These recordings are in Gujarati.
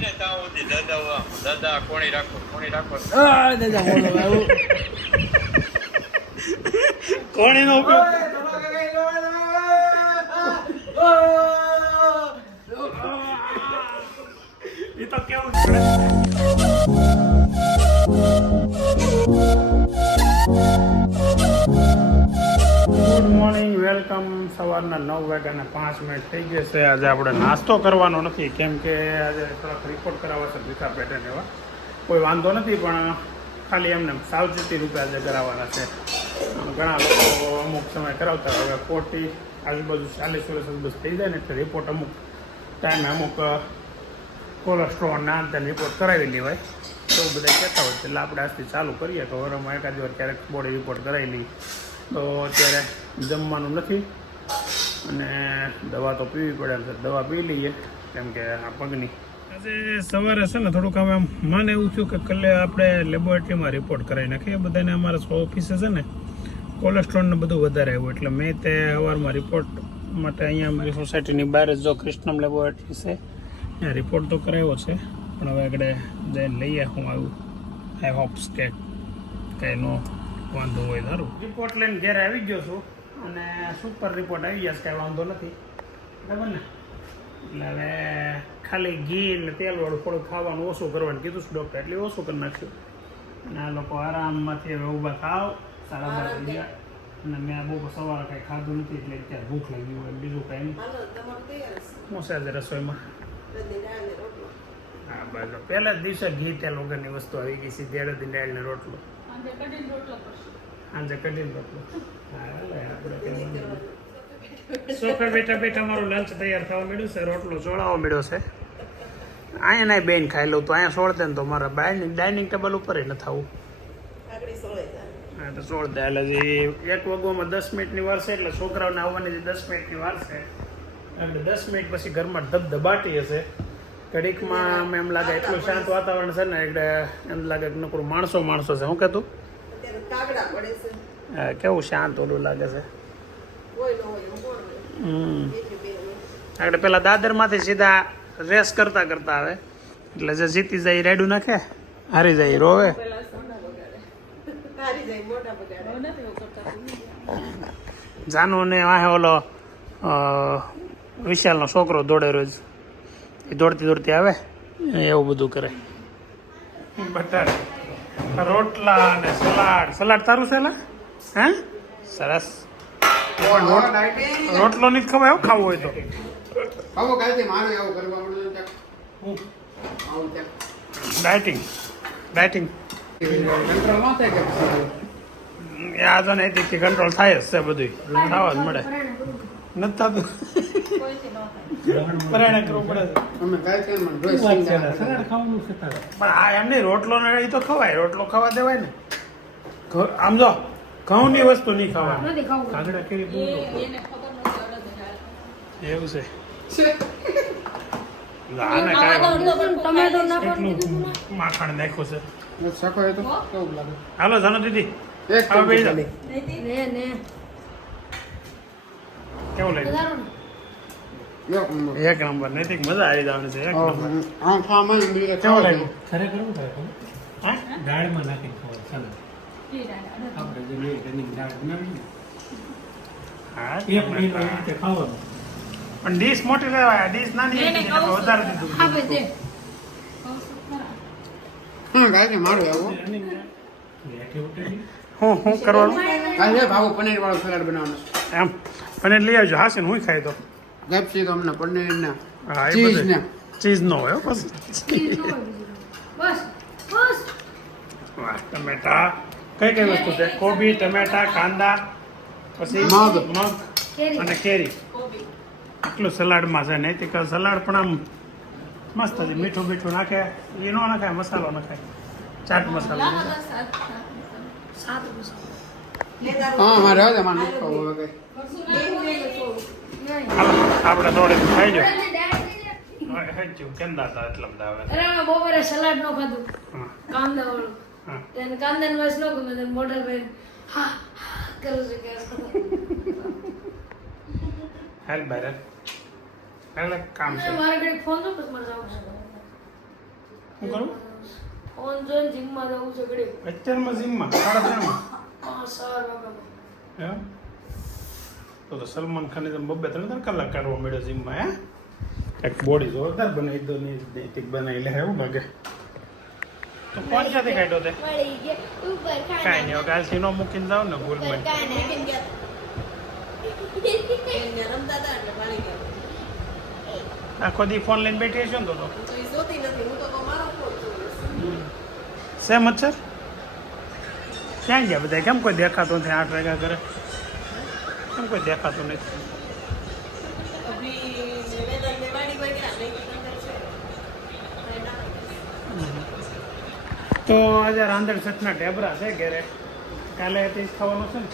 દાદા કોણી રાખો દાદા બોલો બાબુ કોણીનો ઉપયોગ એ તો કેવું ગુડ મોર્નિંગ વેલકમ સવારના 9:05 થઈ ગયા છે. આજે આપણે નાસ્તો કરવાનો નથી કેમ કે આજે થોડાક રિપોર્ટ કરાવવા છે ભીખા પેટર્ન એવા કોઈ વાંધો નથી પણ ખાલી એમને સાવચેતી રૂપે આજે કરાવવાના છે. ઘણા લોકો અમુક સમય કરાવતા હવે 40 આજુબાજુ 40 વર્ષ બસ થઈ જાય ને એટલે રિપોર્ટ અમુક ટાઈમે અમુક કોલેસ્ટ્રોલ ના અંતે રિપોર્ટ કરાવી લેવાય એવું બધા કહેતા હોય એટલે આપણે આજથી ચાલુ કરીએ તો વરમાં એકાદ વાર ક્યારેક બોડી રિપોર્ટ કરાવી લઈએ. તો અત્યારે જમવાનું નથી અને દવા તો પીવી પડે એમ છે. દવા પી લઈએ કેમ કે આ પગની આજે સવારે છે ને થોડુંક આમ મને એવું થયું કે કાલે આપણે લેબોરેટરીમાં રિપોર્ટ કરાવી નાખીએ. બધાને અમારા ઓફિસે છે ને કોલેસ્ટ્રોલને બધું વધારે આવ્યું એટલે મેં તે સવારમાં રિપોર્ટ માટે અહીંયા અમારી સોસાયટીની બહાર જ જો ક્રિસ્ટમ લેબોરેટરી છે ત્યાં રિપોર્ટ તો કરાવ્યો છે પણ હવે આગળ જઈને લઈએ હું આવું આઈ હોપ્સ કે કંઈ નો વાંધો હોય સારું. રિપોર્ટ લઈને ઘરે આવી ગયો છું અને સુપર રિપોર્ટ આવી જશે કાંઈ વાંધો નથી બરાબર ને. એટલે હવે ખાલી ઘી ને તેલવાળું થોડું ખાવાનું ઓછું કરવાનું કીધું છે ડૉક્ટર એટલે ઓછું કરી નાખ્યું. અને આ લોકો આરામમાંથી હવે ઊભા ખાવ 12:30 ગયા અને મેં બહુ સવારે કાંઈ ખાધું નથી એટલે અત્યારે ભૂખ લાગી હોય બીજું કાંઈ નહીં. શું છે આજે રસોઈમાં? હા બસ પહેલા જ દિવસે ઘી તેલ વગરની વસ્તુ આવી ગઈ સીધી અડદી દાળને રોટલો આજે કઢીને રોટલો. હા આપણે સોફે બેઠા બેઠા મારું લંચ તૈયાર થવા મળ્યું છે. રોટલો ચોળાવા મળ્યો છે. અહીંયા ના બેન ખાઈ લઉં તો અહીંયા સોળ દે ને તો મારા ડાઇનિંગ ટેબલ ઉપર ન થવું. હા તો સોળ દે એટલે જે 1 વાગવામાં 10 મિનિટની વાર છે એટલે છોકરાઓને આવવાની જે 10 મિનિટની વાર છે એટલે 10 મિનિટ પછી ઘરમાં ધબધબાટી હશે. ઘડીકમાં એમ લાગે એટલું શાંત વાતાવરણ છે ને એટલે એમ લાગે કે નકરું માણસો છે. શું કહેતું કેવું શાંત ઓલું લાગે છે. આગળ પેલા દાદરમાંથી સીધા રેસ કરતા આવે એટલે જે જીતી જાય રેડું નાખે હારી જાય રોવે. જાનુ ને વાહે ઓલો વિશાલનો છોકરો દોડે રોજ એ દોડતી આવે એવું બધું કરે. બટાટા રોટલા અને સલાડ તારું છે ને હે સરસ. રોટલો નહીં ખવાય એવું ખાવું હોય તો ડાયટિંગ આ તો નૈતિકથી કંટ્રોલ થાય જ છે બધું ખાવા જ મળે નથી થતું. પણ આ એમ નહીં રોટલો ને એ તો ખવાય રોટલો ખાવા દેવાય ને. આમ જો ઘઉંની વસ્તુ નહીં ખાવાની. કાગડા કેરી એવું છે માખણ નાખ્યું છે. હાલો જાનો દીદી કેવું લાગ્યું? એક નંબર નૈતિક મજા આવી જવાની છે. એક નંબર કેવું લાગ્યું? ખરેખર દાળમાં નાખી ખવાય પણ ડીશ મોટી લેવાય ડીશ નાની વધારે દીધું. હું કરવાનું પનીર વાળો સલાડ બનાવવાનો એમ પનીર લઈ આવજો. હાશે હું ખાઈ તો કેપ્સિકમ ને પનીર ને હા ચીઝ નો હોય પછી ટમેટા કઈ વસ્તુ છે? કોબી ટમેટા કાંદા પછી મગ અને કેરી આટલું સલાડમાં છે. નૈતિક સલાડ પણ આમ મસ્ત છે. મીઠું નાખે એ નો નાખાય મસાલો નાખાય ચાટ મસાલો. આપણે થોડી ખાઈ જાવ કેંદા હતા એટલા બધા આવે. બપોરે સલાડ નો ખાધું કાંદા વાળું કાંદા નો નો ગમે મોઢા ભાઈ હા કરું હેલ બારે કામ છે. મારે ફોન તો પછી મારે જવું છે શું કરું ફોન જોઈને જીમમાં જવું છે ઘડી અત્યારમાં જીમમાં 3:30 4 વાગ્યામાં એમ તો સલમાન ખાને તો 2-3 કલાક કાઢવા મળ્યો જીમમાં હે એક બોડી જોરદાર બનાવી દો ને નૈતિક બનાવી લે એવું લાગે તો કોણ ક્યાંથી કાઢ્યો તે કાંઈ નહીં કાલથી નો મૂકીને જાવ ને ભૂલમાં આખો દી ફોન લઈને બેઠી હશે ને તો સે મચ્છર ક્યાં ગયા બધા કેમ કોઈ દેખાતું નથી 8 વાગ્યા કરે કેમ કોઈ દેખાતું નથી તો આજે રાંધણ સટના ઢેબરા છે ઘેરે કાલે તે જ ખાવાનું છે ને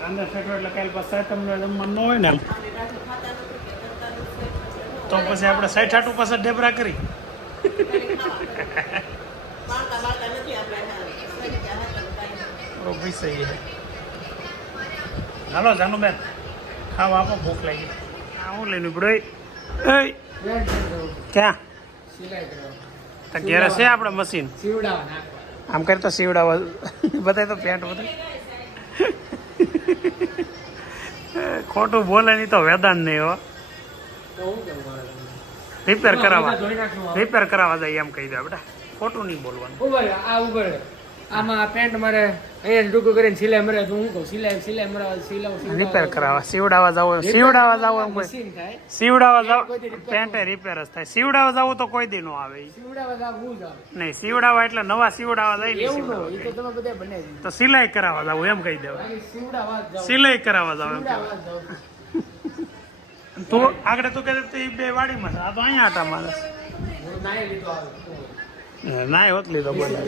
રાંધણ સટો એટલે કાલે પાછા તમને જમવાનું હોય ને તો પછી આપણે 60-8 પાછા ઢેબરા કરી ભાઈ સહી છે હાલો જાનુબેન ખાવા આપો ભૂખ લાગી હું લઈને બ્રો ક્યાં તો ઘેરે છે આપણે મશીન આમ કરી તો સીવડાવા બતાય તો પેન્ટ બધા ખોટું બોલે નહીં તો વેદાંત નહીં હો રિપેર કરાવવા જાય એમ કહી દે બેટા ખોટું નહીં બોલવાનું આમાં પેન્ટ મારે અહીંયા ટૂંકું કરીને સિલાઈ મરે તો હું કહું સિલાઈ મરાવા રિપેર કરાવવા સીવડાવવા જાવ એમ કોઈ સીવડાવવા જાવ પેન્ટ રિપેર જ થાય સીવડાવવા જાવ તો કોઈ દી નો આવે નહીં સીવડાવવા એટલે નવા સીવડાવવા જાય ને તો સિલાઈ કરાવવા જાવ એમ કહી દેવાય સિલાઈ કરાવવા જાવ એમ તું આગળ તું કહે બે વાડીમાં છે આ તો અહીંયા હતા મારે ના હોત લીધો બોલે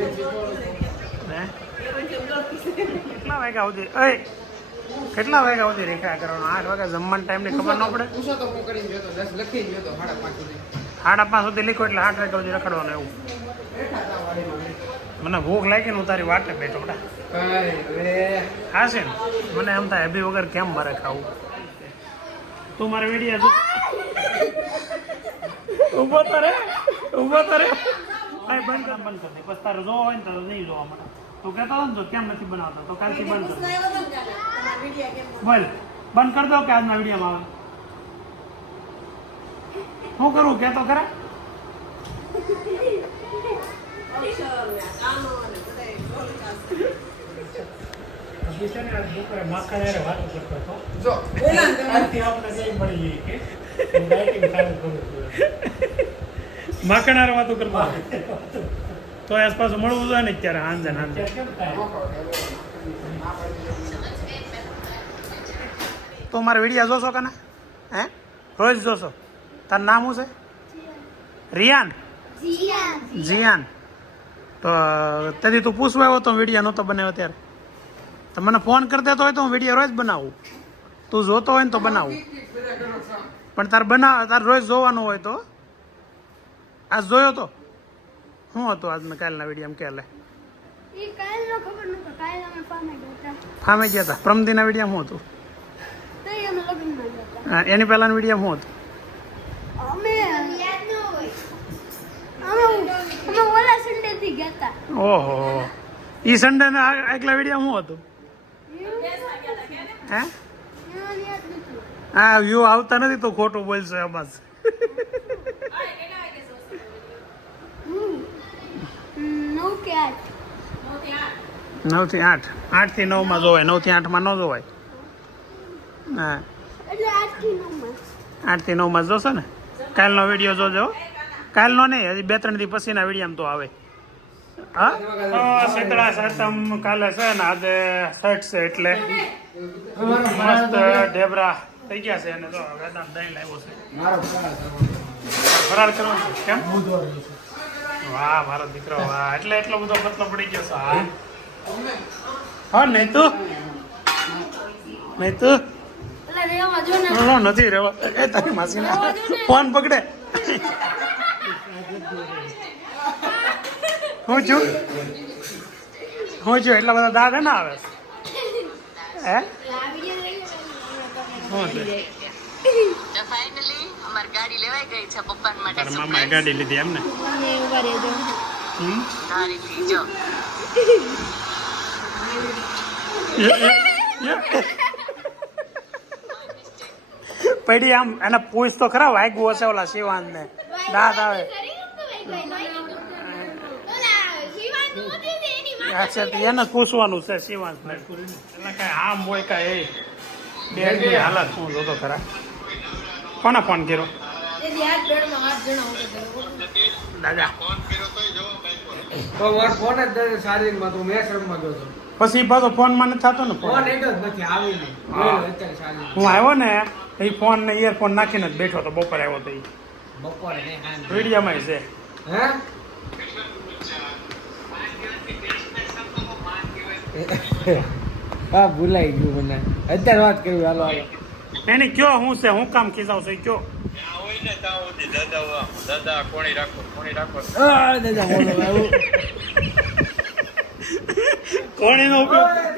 કેટલા વાગ્યા સુધી કેટલા વાગ્યા સુધી રેખા કરવાનો 8 વાગ્યા જમવાનો ટાઈમ ની ખબર ન પડે 5:30 સુધી લીખો એટલે 8 વાગ્યા સુધી રખડવાનું એવું મને ભૂખ લાગી ને હું તારી વાટે બેઠો હા છે ને મને એમ થાય અભી વગર કેમ મારે ખાવું તું મારે વિડીયો જો ઉભો તારે ભાઈ બંધ કરી દે પછી તારે જોવા હોય ને તારે નહીં જોવા મને તું કહેતો હતો ને જો કેમ નથી બનાવતો તો કાલથી બંધ કર બોલ બંધ કરી દો કે આજના વિડીયોમાં આવે શું કરું કહેતો ખરા માખણાર વાતો કરતો તો આસપાસ મળવું જોઈએ ને ત્યારે હાંજે તો મારા વિડીયો જોશો કે ના હે રોજ જોશો તારું નામ શું છે રિયાન જીયાન તો તેથી તું પૂછવા આવ્યો તો વિડીયો નહોતો બનાવ્યો ત્યારે તો મને ફોન કરી દેતો હોય તો હું વિડીયો રોજ બનાવું તું જોતો હોય ને તો બનાવું પણ તાર રોજ જોવાનું હોય તો આજ જોયો તો શું હતું આજ મેં કાલના વિડીયો કે લે ફામે ગયા હતા પ્રમદીના વિડીયો શું હતું હા એની પહેલાનો વિડીયો શું હતું ઓહો ઈ સન્ડે ના આગલા વિડીયો શું હતું હે હા વ્યૂ આવતા નથી તો ખોટું બોલશો એમાં 9 થી 8 8 થી 9 માં જોવાય 9 થી 8 માં ન જોવાય હા 8 થી 9 માં જોશો ને કાલનો વિડીયો જોજો કાલનો નહીં હજી 2-3 દી પછીના વિડીયો તો આવે હા શીતળા સાતમ કાલે છે ને આજે છઠ છે એટલે મસ્ત ઢેબરા થઈ ગયા છે અને તો વેદાંત દહીં લાવ્યો છે ફરાર કરવાનો કેમ વાહ મારો દીકરો વાહ એટલે એટલો બધો પતલો પડી ગયો છે હા નહીં તું નથી રેવા એ તારી માસી ફોન પકડે હું છું એટલા બધા દાદ ના આવે હે ફાઇનલી અમાર ગાડી લેવાઈ ગઈ છે પપ્પા માટે તારા મામાએ ગાડી લીધી એમ ને ઉભા રહેજો હમ? ગાડી લીજો પડી આમ એને પૂછ તો ખરા વાગ્યું હશે ઓલા શિવાંત ને દાંત આવે અચ્છા તો એને જ પૂછવાનું છે શિવાંત ને એટલે કઈ આમ હોય કઈ બે હાલત શું જોતો ખરા કોને ફોન કર્યો દાદા તો મારો ફોન જ સારી તું મેચ રમવા ગયો હતો પછી પાછો ફોન માં નથી થતો ને ફોન ફોન એટલો જ નથી આવી નહીં હા. અત્યારે સારી હું આવ્યો ને એ ફોન ને ઇયરફોન નાખીને જ બેઠો તો બપોરે આવ્યો તો બપોરે નહીં હાંજે. વિડીયોમાં છે હે હા ભૂલાઈ ગયું મને અત્યારે વાત કરવી હાલો હાલો એની કયો હું છે હું કામ ખીજાવ છું કયો ત્યાં હોય ને ત્યાં સુધી દાદા દાદા કોણી રાખો દાદા બોલો આવું કોણીનો ઉપયોગ